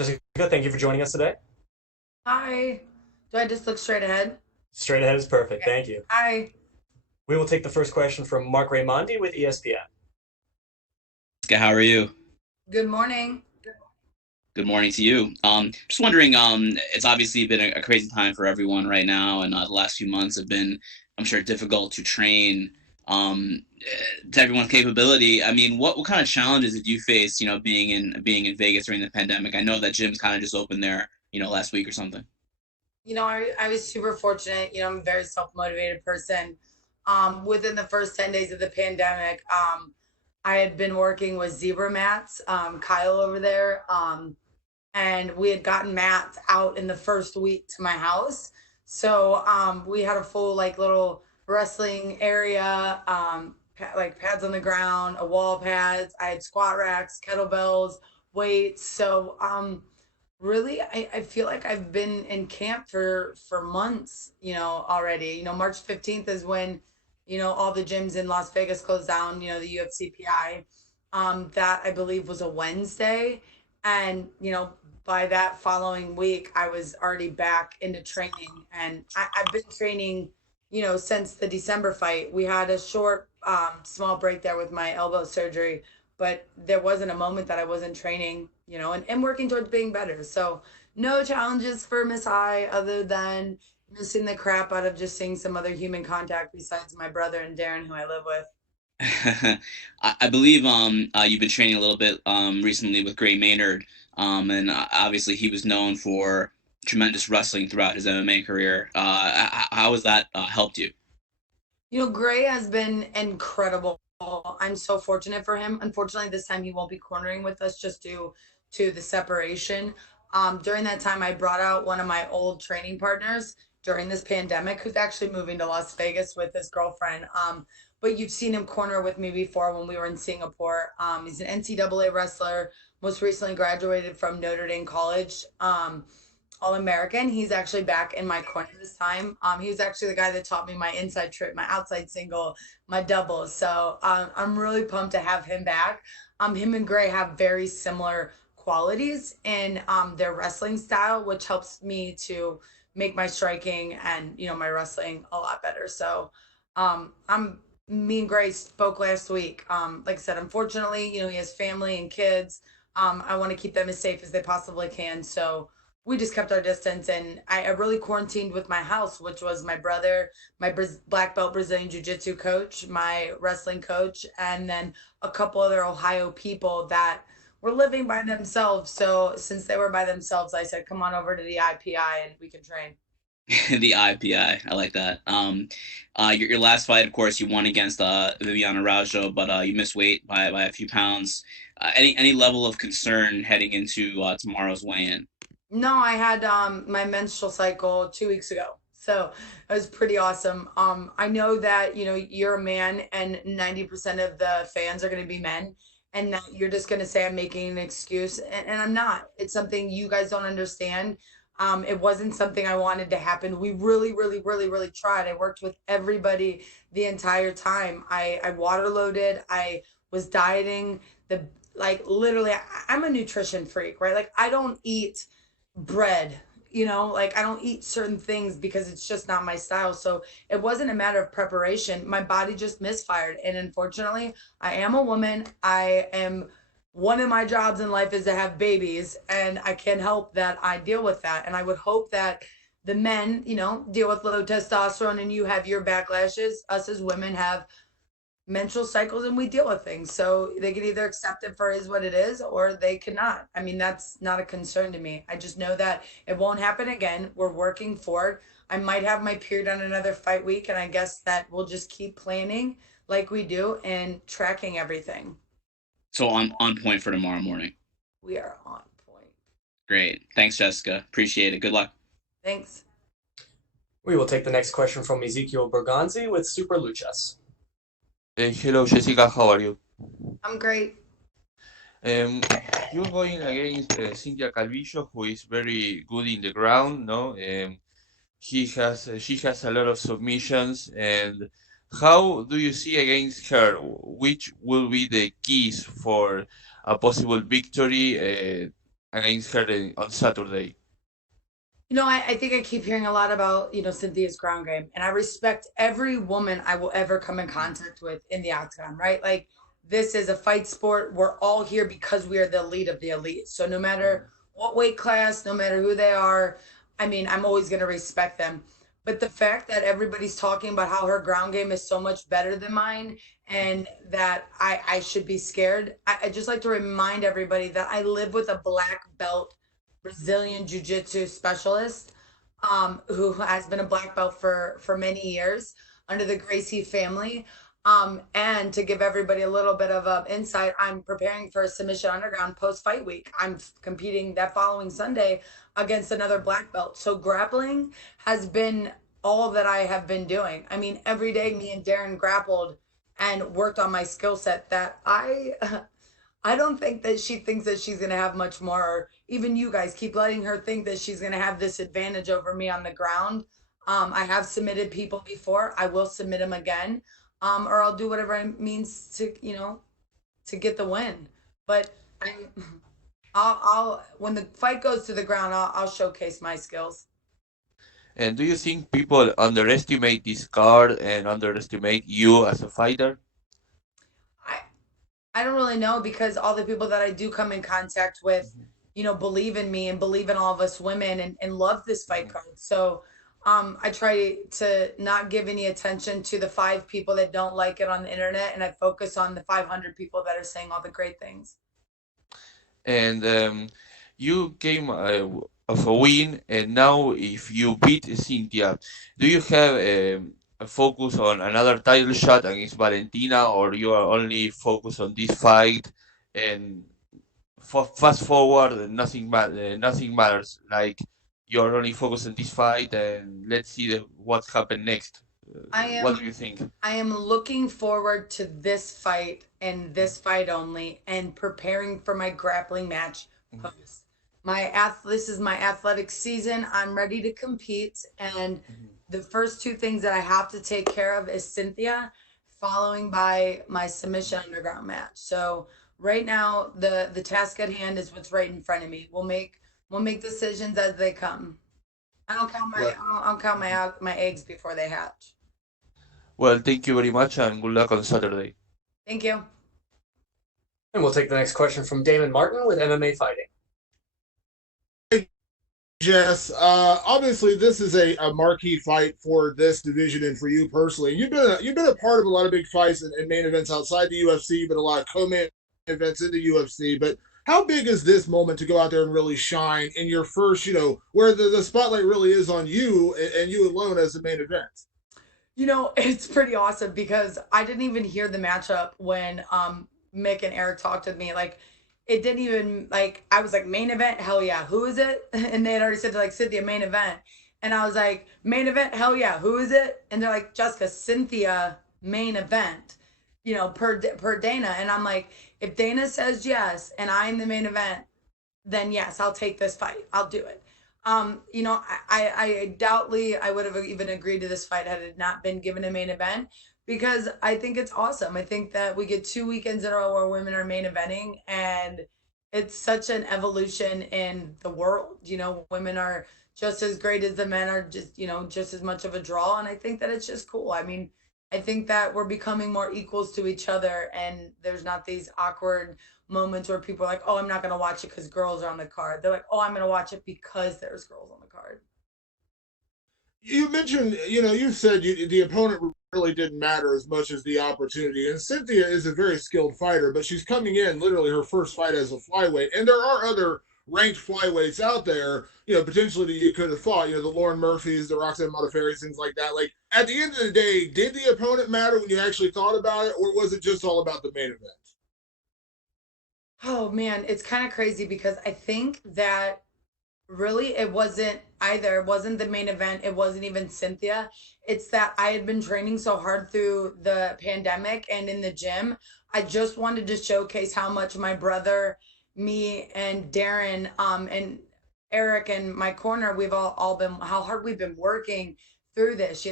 Jessica, thank you for joining us today. Hi. Do I just look straight ahead? Straight ahead is perfect. Okay. Thank you. Hi. We will take the first question from Mark Raimondi with ESPN. How are you? Good morning. Good morning to you. Just wondering, it's obviously been a crazy time for everyone right now, and the last few months have been, I'm sure, difficult to train to everyone's capability. I mean, what kind of challenges did you face, being in Vegas during the pandemic? I know that gyms kind of just opened there, last week or something. I was super fortunate. I'm a very self-motivated person. Within the first 10 days of the pandemic, I had been working with zebra mats, Kyle over there. And we had gotten mats out in the first week to my house. So we had a full like little wrestling area, like pads on the ground, a wall pads. I had squat racks, kettlebells, weights. So really, I feel like I've been in camp for months, already. March 15th is when, all the gyms in Las Vegas closed down, the UFC PI. That I believe was a Wednesday. And, by that following week, I was already back into training. And I've been training, since the December fight. We had a short, small break there with my elbow surgery, but there wasn't a moment that I wasn't training, and working towards being better. So no challenges for Miss I other than missing the crap out of just seeing some other human contact besides my brother and Darren, who I live with. I believe you've been training a little bit recently with Gray Maynard, and obviously he was known for tremendous wrestling throughout his MMA career. How has that helped you? Gray has been incredible. I'm so fortunate for him. Unfortunately, this time he won't be cornering with us just due to the separation. During that time, I brought out one of my old training partners during this pandemic who's actually moving to Las Vegas with his girlfriend. But you've seen him corner with me before when we were in Singapore. He's an NCAA wrestler, most recently graduated from Notre Dame College. All American. He's actually back in my corner this time. He was actually the guy that taught me my inside trip, my outside single, my doubles. So I'm really pumped to have him back. Him and Gray have very similar qualities in their wrestling style, which helps me to make my striking and my wrestling a lot better. So I'm me and Gray spoke last week. Like I said, unfortunately, he has family and kids. I want to keep them as safe as they possibly can. So we just kept our distance, and I really quarantined with my house, which was my brother, my black belt Brazilian jiu-jitsu coach, my wrestling coach, and then a couple other Ohio people that were living by themselves. So since they were by themselves, I said, come on over to the IPI and we can train. The IPI, I like that. Your last fight, of course, you won against Viviana Araujo, but you missed weight by a few pounds. Any level of concern heading into tomorrow's weigh-in? No, I had my menstrual cycle 2 weeks ago. So it was pretty awesome. I know that, you're a man and 90% of the fans are going to be men, and that you're just going to say I'm making an excuse, and I'm not. It's something you guys don't understand. It wasn't something I wanted to happen. We really, really, really, really tried. I worked with everybody the entire time. I water loaded. I was dieting. The like literally, I'm a nutrition freak, right? Like I don't eat bread, like I don't eat certain things because it's just not my style. So it wasn't a matter of preparation. My body just misfired, and unfortunately I am a woman. I am, one of my jobs in life is to have babies, and I can't help that I deal with that. And I would hope that the men, deal with low testosterone, and you have your backlashes. Us as women have menstrual cycles, and we deal with things. So they can either accept it for is what it is, or they cannot. I mean, that's not a concern to me. I just know that it won't happen again. We're working for it. I might have my period on another fight week, and I guess that we'll just keep planning like we do and tracking everything. So on point for tomorrow morning. We are on point. Great. Thanks, Jessica. Appreciate it. Good luck. Thanks. We will take the next question from Ezekiel Berganzi with Super Luchas. Hello, Jessica. How are you? I'm great. Um, you're going against Cynthia Calvillo, who is very good in the ground. No, she has a lot of submissions. And how do you see against her? Which will be the keys for a possible victory? against her on Saturday? I think I keep hearing a lot about, Cynthia's ground game, and I respect every woman I will ever come in contact with in the octagon, right? Like, this is a fight sport. We're all here because we are the elite of the elite. So no matter what weight class, no matter who they are, I mean, I'm always going to respect them. But the fact that everybody's talking about how her ground game is so much better than mine and that I should be scared, I just like to remind everybody that I live with a black belt Brazilian Jiu Jitsu specialist, who has been a black belt for many years under the Gracie family. And to give everybody a little bit of insight, I'm preparing for a Submission Underground post fight week. I'm competing that following Sunday against another black belt. So grappling has been all that I have been doing. I mean, every day me and Darren grappled and worked on my skill set that I don't think that she thinks that she's going to have much more, or even you guys keep letting her think that she's going to have this advantage over me on the ground. I have submitted people before. I will submit them again, or I'll do whatever it means to get the win. But I, I'll when the fight goes to the ground, I'll showcase my skills. And do you think people underestimate this card and underestimate you as a fighter? I I don't really know because all the people that I do come in contact with, believe in me and believe in all of us women and love this fight card. So I try to not give any attention to the 5 people that don't like it on the internet, and I focus on the 500 people that are saying all the great things. And you came of a win, and now if you beat Cynthia, do you have a focus on another title shot against Valentina, or you are only focused on this fight and fast forward and nothing matters? Like you're only focused on this fight, and let's see what's happened next. I What am do you think? I am looking forward to this fight and this fight only, and preparing for my grappling match post. This is my athletic season. I'm ready to compete, and the first 2 things that I have to take care of is Cynthia, following by my submission underground match. So right now, the task at hand is what's right in front of me. We'll make decisions as they come. Well, I don't count my eggs before they hatch. well, thank you very much, and good luck on Saturday. Thank you. And we'll take the next question from Damon Martin with MMA Fighting. Jess, obviously this is a marquee fight for this division and for you personally. You've been a part of a lot of big fights and main events outside the UFC, but a lot of co-main events in the UFC. But how big is this moment to go out there and really shine in your first, where the spotlight really is on you and you alone as the main event? It's pretty awesome because I didn't even hear the matchup when Mick and Eric talked with me. Like, it didn't even, like, I was like, main event, hell yeah, who is it? And they had already said, like, Cynthia, main event. And I was like, main event, hell yeah, who is it? And they're like, Jessica, Cynthia, main event, per Dana. And I'm like, if Dana says yes and I'm the main event, then yes, I'll take this fight. I'll do it. I doubtly I would have even agreed to this fight had it not been given a main event, because I think it's awesome. I think that we get 2 weekends in a row where women are main eventing, and it's such an evolution in the world. Women are just as great as the men are, just as much of a draw, and I think that it's just cool. I mean, I think that we're becoming more equals to each other, and there's not these awkward moments where people are like, "Oh, I'm not gonna watch it because girls are on the card." They're like, "Oh, I'm gonna watch it because there's girls on the card." You mentioned, you said the opponent really didn't matter as much as the opportunity. And Cynthia is a very skilled fighter, but she's coming in literally her first fight as a flyweight. And there are other ranked flyweights out there, potentially that you could have fought, the Lauren Murphys, the Roxanne Modafferi, things like that. Like, at the end of the day, did the opponent matter when you actually thought about it, or was it just all about the main event? Oh man, it's kind of crazy because I think that really it wasn't either. It wasn't the main event. It wasn't even Cynthia. It's that I had been training so hard through the pandemic and in the gym. I just wanted to showcase how much my brother, me, and Darren, and Eric and my corner, we've all been, how hard we've been working through this.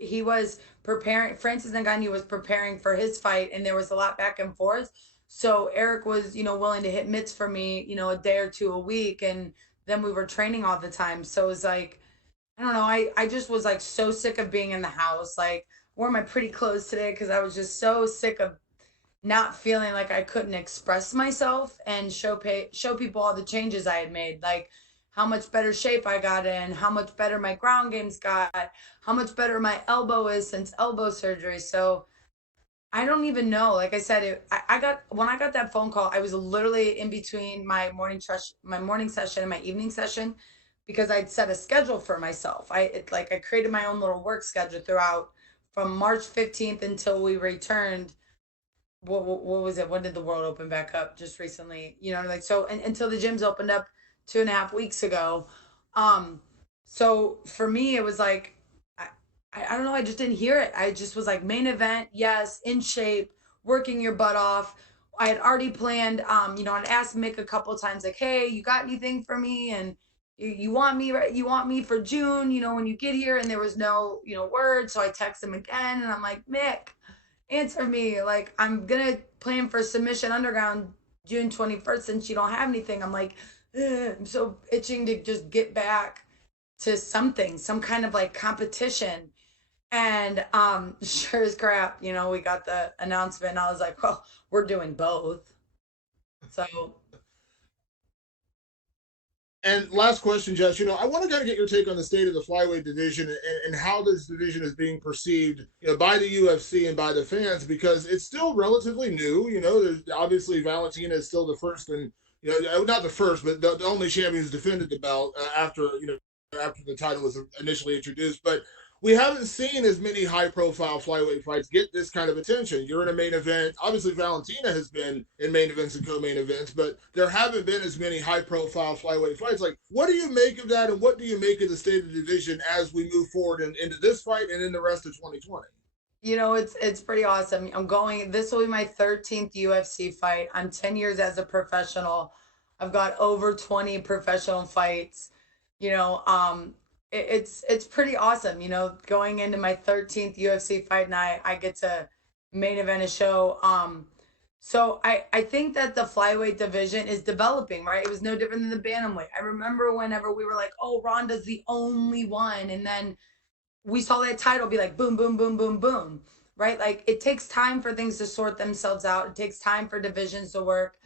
He was preparing, Francis Ngannou was preparing for his fight, and there was a lot back and forth. So Eric was, willing to hit mitts for me, a day or two a week. And then we were training all the time. So it was like, I don't know. I just was like so sick of being in the house. Like, wore my pretty clothes today because I was just so sick of not feeling like I couldn't express myself and show people all the changes I had made, like how much better shape I got in, how much better my ground games got, how much better my elbow is since elbow surgery. So I don't even know. Like I said, I got when I got that phone call, I was literally in between my morning session and my evening session because I'd set a schedule for myself. I created my own little work schedule throughout from March 15th until we returned. What was it? When did the world open back up? Just recently, like so. And until the gyms opened up 2.5 weeks ago. Um, so for me, it was like I don't know. I just didn't hear it. I just was like main event, yes, in shape, working your butt off. I had already planned. I'd asked Mick a couple of times, like, "Hey, you got anything for me?" And you want me, right? You want me for June? When you get here, and there was no, word. So I text him again, and I'm like, Mick, answer me. Like, I'm gonna plan for submission underground June 21st, since you don't have anything. I'm like, ugh, I'm so itching to just get back to something, some kind of like competition. And sure as crap, we got the announcement and I was like, well, we're doing both. So And last question, Jess. I want to kind of get your take on the state of the flyweight division and how this division is being perceived, by the UFC and by the fans, because it's still relatively new. There's obviously Valentina is still the first and not the first, but the only champion who's defended the belt after the title was initially introduced. But we haven't seen as many high profile flyweight fights get this kind of attention. You're in a main event. Obviously, Valentina has been in main events and co main events, but there haven't been as many high profile flyweight fights. Like, what do you make of that, and what do you make of the state of the division as we move forward into this fight and in the rest of 2020? it's pretty awesome. This will be my 13th UFC fight. I'm 10 years as a professional. I've got over 20 professional fights. You know, um, it's pretty awesome. Going into my 13th UFC fight, and I get to main event a show. So I think that the flyweight division is developing, right? It was no different than the bantamweight. I remember whenever we were like, oh, Ronda's the only one, and then we saw that title be like boom, boom, boom, boom, boom, right? Like, it takes time for things to sort themselves out. It takes time for divisions to work.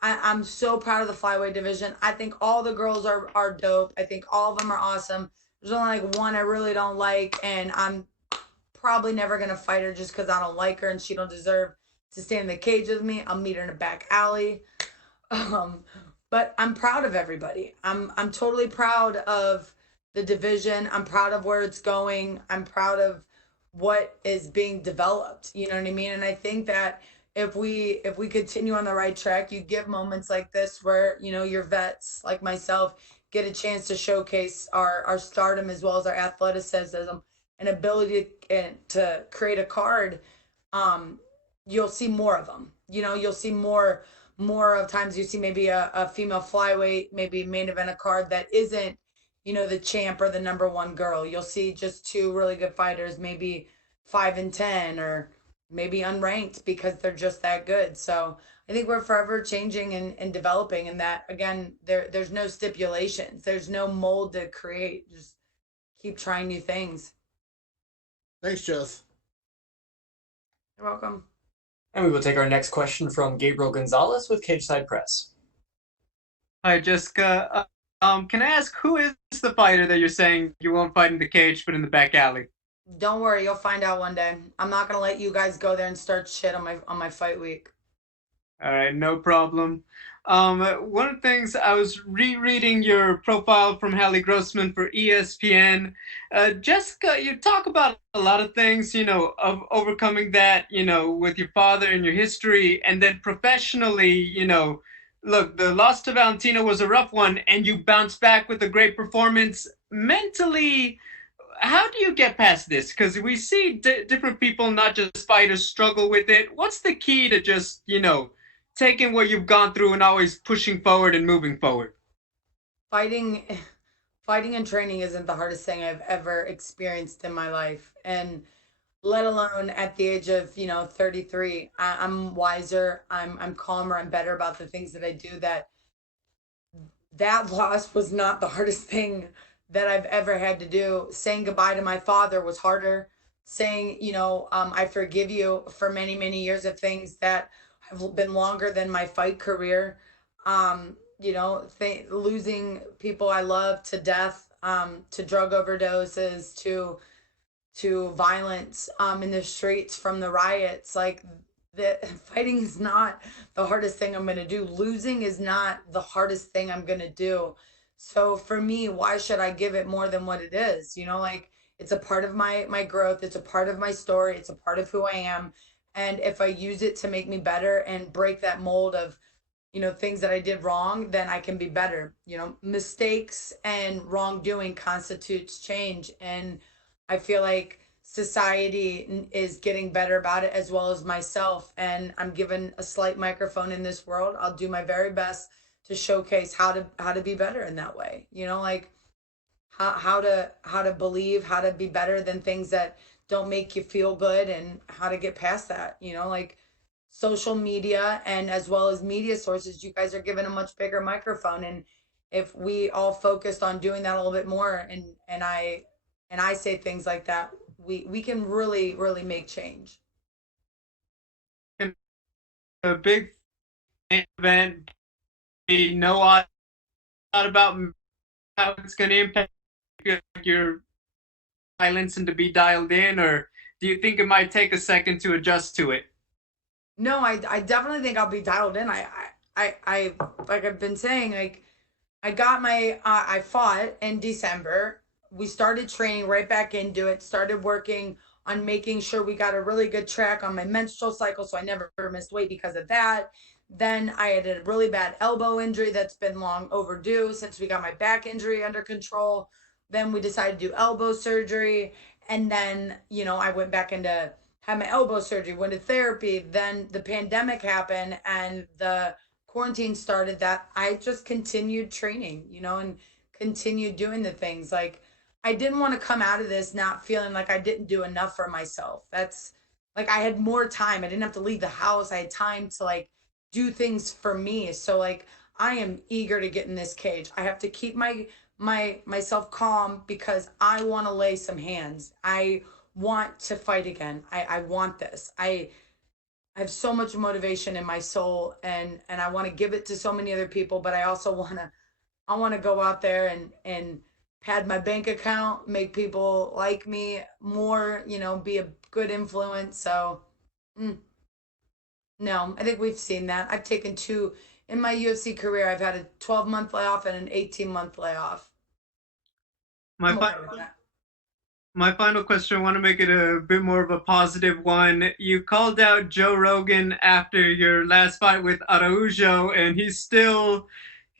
I'm so proud of the flyweight division. I think all the girls are dope. I think all of them are awesome. There's only like one I really don't like, and I'm probably never gonna fight her just because I don't like her and she don't deserve to stand in the cage with me. I'll meet her in a back alley. Um, but I'm proud of everybody. I'm totally proud of the division. I'm proud of where it's going. I'm proud of what is being developed. You know what I mean? And I think that if we continue on the right track, you give moments like this where, your vets like myself get a chance to showcase our stardom as well as our athleticism and ability to create a card. um you'll see more of them. You'll see more of times you see maybe a female flyweight, maybe main event a card that isn't, the champ or the number one girl. You'll see just two really good fighters, maybe 5 and 10, or maybe unranked because they're just that good. So I think we're forever changing and developing, and that again, there's no stipulations, there's no mold to create. Just keep trying new things. Thanks, Jess. You're welcome. And we will take our next question from Gabriel Gonzalez with Cageside Press. Hi, Jessica. Can I ask, who is the fighter that you're saying you won't fight in the cage but in the back alley? Don't worry, you'll find out one day. I'm not gonna let you guys go there and start shit on my fight week. All right, no problem. One of the things, I was rereading your profile from Hallie Grossman for ESPN. Jessica, you talk about a lot of things, of overcoming that, with your father and your history, and then professionally, look, the loss to Valentina was a rough one, and you bounced back with a great performance. Mentally, how do you get past this? Because we see different people, not just fighters, struggle with it. What's the key to just, taking what you've gone through and always pushing forward and moving forward? Fighting, fighting and training isn't the hardest thing I've ever experienced in my life, and let alone at the age of 33. I'm wiser, I'm calmer, I'm better about the things that I do. That loss was not the hardest thing that I've ever had to do. Saying goodbye to my father was harder. Saying, I forgive you for many, many years of things that have been longer than my fight career. Losing people I love to death, to drug overdoses, to violence in the streets from the riots. Like, the fighting is not the hardest thing I'm going to do. Losing is not the hardest thing I'm going to do. So for me, why should I give it more than what it is? Like, it's a part of my growth, it's a part of my story, it's a part of who I am. And if I use it to make me better and break that mold of things that I did wrong, then I can be better. Mistakes and wrongdoing constitutes change. And I feel like society is getting better about it, as well as myself. And I'm given a slight microphone in this world. I'll do my very best to showcase how to be better in that way. Like how to believe, how to be better than things that don't make you feel good, and how to get past that. Like social media and as well as media sources, you guys are given a much bigger microphone. And if we all focused on doing that a little bit more, and I say things like that, we can really, really make change. And a big event, we know a lot about how it's going to impact your silence and to be dialed in, or do you think it might take a second to adjust to it? No, I definitely think I'll be dialed in. I like I've been saying, like, I fought in December. We started training right back into it, started working on making sure we got a really good track on my menstrual cycle so I never missed weight because of that. Then I had a really bad elbow injury that's been long overdue since we got my back injury under control. Then we decided to do elbow surgery. And then, I went back into had my elbow surgery, went to therapy. Then the pandemic happened and the quarantine started. That I just continued training, and continued doing the things. Like, I didn't want to come out of this not feeling like I didn't do enough for myself. That's like, I had more time. I didn't have to leave the house. I had time to, like, do things for me. So, like, I am eager to get in this cage. I have to keep myself calm because I want to lay some hands. I want to fight again. I want this. I have so much motivation in my soul, and I want to give it to so many other people, but I also want to go out there and pad my bank account, make people like me more, be a good influence. So, mm, no, I think we've seen that. I've taken two in my UFC career. I've had a 12-month layoff and an 18-month layoff. My I'm okay final with that. my final question, I want to make it a bit more of a positive one. You called out Joe Rogan after your last fight with Araujo, and he's still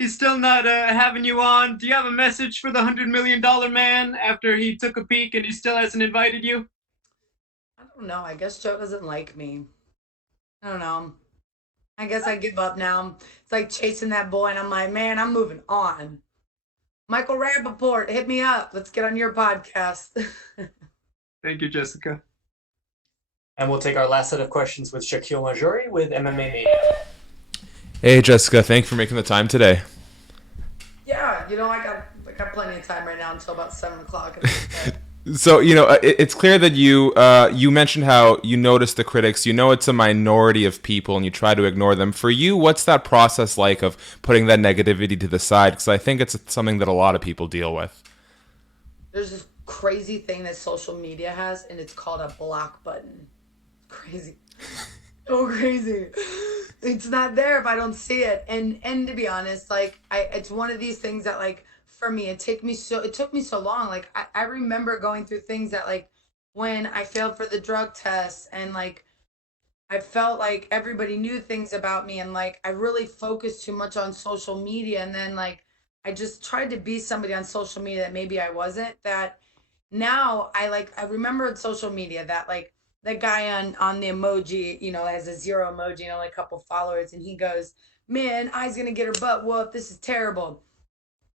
not having you on. Do you have a message for the $100 million man after he took a peek and he still hasn't invited you? I don't know. I guess Joe doesn't like me. I don't know. I guess I give up now. It's like chasing that boy, and I'm like, man, I'm moving on. Michael Rappaport, hit me up. Let's get on your podcast. Thank you, Jessica. And we'll take our last set of questions with Shaquille Majuri with MMA Mania. Hey, Jessica. Thanks for making the time today. Yeah, I got plenty of time right now until about 7 o'clock. So, it's clear that you mentioned how you notice the critics. You know it's a minority of people, and you try to ignore them. For you, what's that process like of putting that negativity to the side? Because I think it's something that a lot of people deal with. There's this crazy thing that social media has, and it's called a block button. Crazy. So crazy. It's not there if I don't see it. And to be honest, like, it's one of these things that, like, for me, it took me so long. Like, I remember going through things that, like, when I failed for the drug test, and, like, I felt like everybody knew things about me, and, like, I really focused too much on social media, and then, like, I just tried to be somebody on social media that maybe I wasn't. That now I remember on social media that, like, that guy on the emoji, has a zero emoji and only a couple followers, and he goes, "Man, I's gonna get her butt whooped. This is terrible."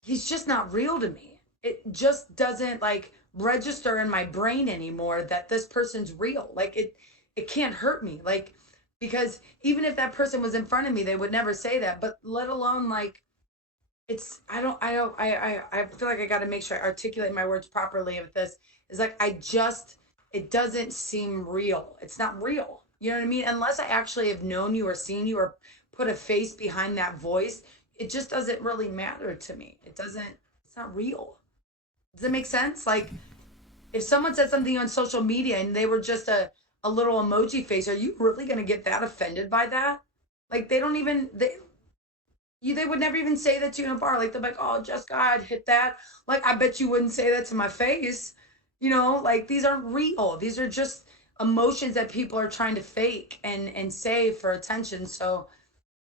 He's just not real to me. It just doesn't, like, register in my brain anymore that this person's real. Like it can't hurt me. Like because even if that person was in front of me, they would never say that. But let alone like it's I feel like I got to make sure I articulate my words properly with this. Is like I just it doesn't seem real. It's not real. You know what I mean? Unless I actually have known you or seen you or put a face behind that voice, it just doesn't really matter to me. It doesn't. It's not real. Does it make sense? Like if someone said something on social media and they were just a little emoji face, are you really gonna get that offended by that? Like they don't even they would never even say that to you in a bar. Like they're like, "Oh, Jessica, I'd hit that." Like I bet you wouldn't say that to my face. You know, like these aren't real. These are just emotions that people are trying to fake and say for attention. So,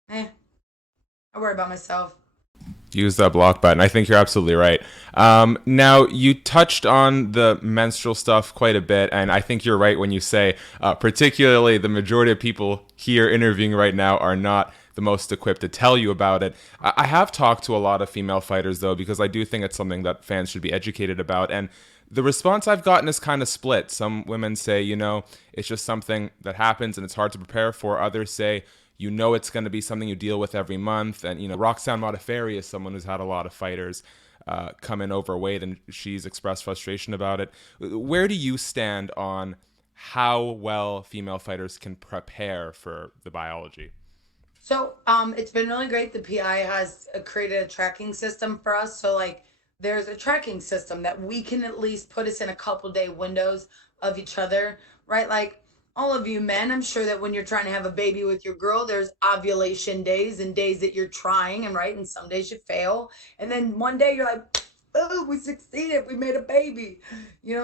I worry about myself. Use that block button. I think you're absolutely right. Now, you touched on the menstrual stuff quite a bit, and I think you're right when you say, particularly the majority of people here interviewing right now are not the most equipped to tell you about it. I have talked to a lot of female fighters, though, because I do think it's something that fans should be educated about, and the response I've gotten is kind of split. Some women say, it's just something that happens and it's hard to prepare for. Others say, it's going to be something you deal with every month. And, Roxanne Modafferi is someone who's had a lot of fighters come in overweight, and she's expressed frustration about it. Where do you stand on how well female fighters can prepare for the biology? So it's been really great. The PI has created a tracking system for us. So like there's a tracking system that we can at least put us in a couple day windows of each other, right? Like all of you men, I'm sure that when you're trying to have a baby with your girl, there's ovulation days and days that you're trying, and right, and some days you fail, and then one day you're like, oh, we succeeded, we made a baby,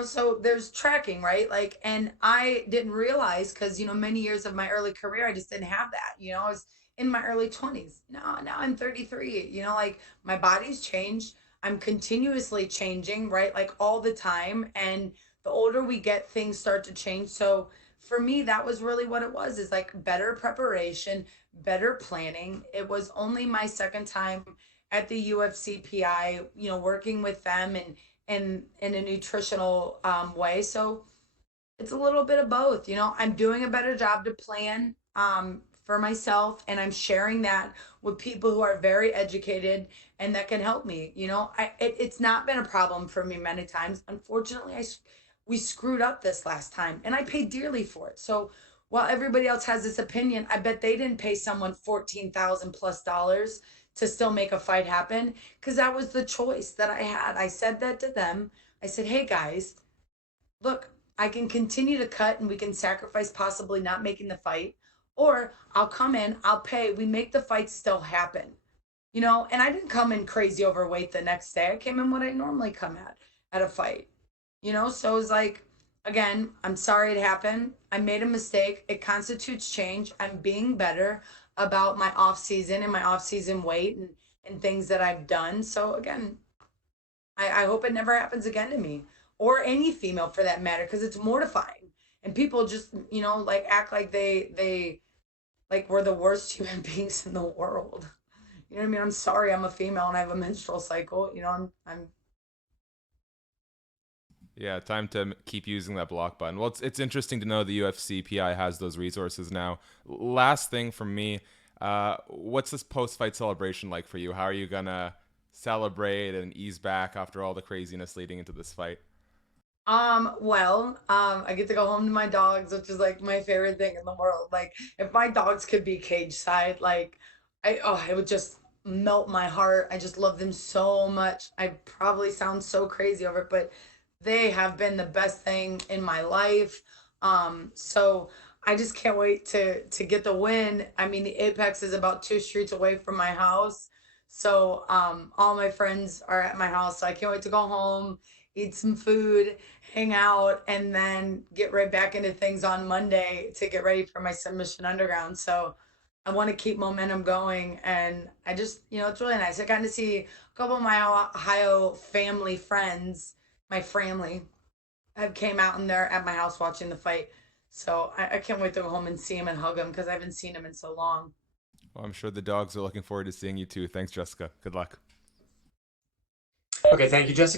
so there's tracking, right? Like, and I didn't realize because many years of my early career I just didn't have that. I was in my early 20s. Now I'm 33. Like my body's changed. I'm continuously changing, right? Like all the time. And the older we get, things start to change. So for me, that was really what it was, is like better preparation, better planning. It was only my second time at the UFC PI, working with them and in a nutritional way. So it's a little bit of both. I'm doing a better job to plan for myself, and I'm sharing that with people who are very educated and that can help me. It's not been a problem for me many times. Unfortunately, we screwed up this last time, and I paid dearly for it. So while everybody else has this opinion, I bet they didn't pay someone $14,000+ to still make a fight happen, because that was the choice that I had. I said that to them. I said, hey guys, look, I can continue to cut and we can sacrifice possibly not making the fight, or I'll come in, I'll pay, we make the fight still happen. And I didn't come in crazy overweight the next day. I came in what I normally come at a fight. So it was like, again, I'm sorry it happened. I made a mistake. It constitutes change. I'm being better about my off season and my off season weight and things that I've done. So again, I hope it never happens again to me or any female for that matter, because it's mortifying. And people just, like act like they like we're the worst human beings in the world. You know what I mean? I'm sorry, I'm a female and I have a menstrual cycle. I'm Yeah, time to keep using that block button. Well, it's interesting to know the UFC PI has those resources now. Last thing from me, what's this post-fight celebration like for you? How are you gonna celebrate and ease back after all the craziness leading into this fight? I get to go home to my dogs, which is like my favorite thing in the world. Like if my dogs could be cage side, like it would just melt my heart. I just love them so much. I probably sound so crazy over it, but they have been the best thing in my life. So I just can't wait to get the win. I mean, the Apex is about 2 streets away from my house. So all my friends are at my house. So I can't wait to go home, eat some food, hang out, and then get right back into things on Monday to get ready for my submission underground. So I want to keep momentum going, and I just, it's really nice. I got to see a couple of my Ohio family friends, my family, have came out and they're at my house watching the fight. So I can't wait to go home and see him and hug him because I haven't seen him in so long. Well, I'm sure the dogs are looking forward to seeing you too. Thanks, Jessica. Good luck. Okay, thank you, Jessica.